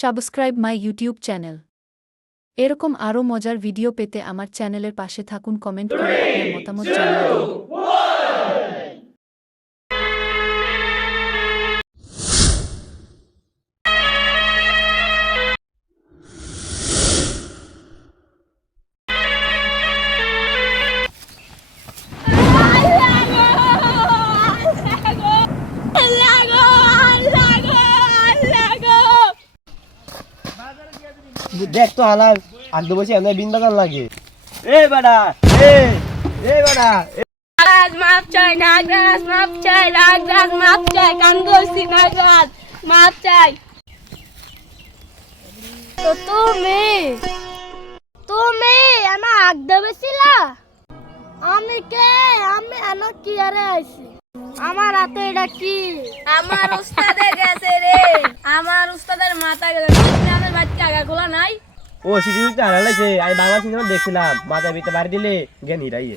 Subscribe my YouTube channel. এরকম আরও মজার ভিডিও পেতে আমার চ্যানেলের পাশে থাকুন, কমেন্ট করে আপনার মতামত জানিয়ে দিন। দেখ তো হালার আগ বসে এনে বিন বাজার লাগে। এ বেটা এ এ বেটা নাগরাজ মাপ চাই, নাগরাজ মাপ চাই, নাগরাজ মাপ চাই, কান ধরছি নাগরাজ মাপ চাই। তো তুমি আমার আগ দেবেছিলা? আমি কে? আমি আনা কি আরে আইছি? আমার হাতে এটা কি? আমার উস্তাদের গেছে রে, আমার উস্তাদের মাথা গেল। আমার বাচ্চা আগা খোলা নাই। ও সিটি হারাইছে। আমি বাংলা সিনেমা দেখছিলাম, মাথার ভিতরে বাড়ি দিলে জ্ঞান হিরাইয়ে।